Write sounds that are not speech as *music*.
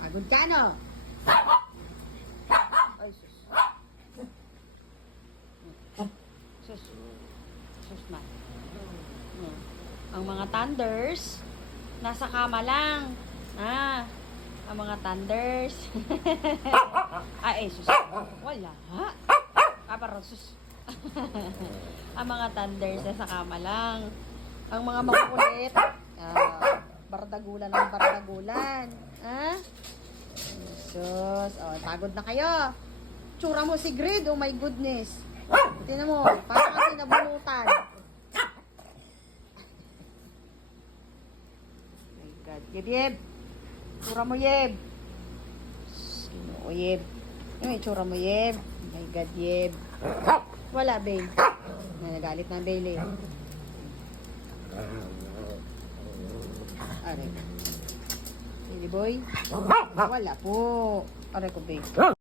Aguntano! Ay, sus. Sus. Sus na. Ang mga thunders, nasa kama lang. Ah, ang mga thunders. *laughs* Ay, eh, sus. Wala. Ha? Ah, parang sus. *laughs* ang mga thunders, nasa kama lang. Ang mga makukulit, ah, bardagulan ng bardagulan. Ha? Sus. Oh, pagod na kayo. Tsura mo si Grid. Oh my goodness. Tingnan mo. Parang kasi nabunutan. my God. Yeb. Tsura mo, Yeb. Sus, Ginoo, Yeb. Yung tsura mo, Yeb? Oh my God, Yeb. Wala, Bale. Nagalit na, Bale eh. Aray. Baby boy? Wala po. Aray ko, babe.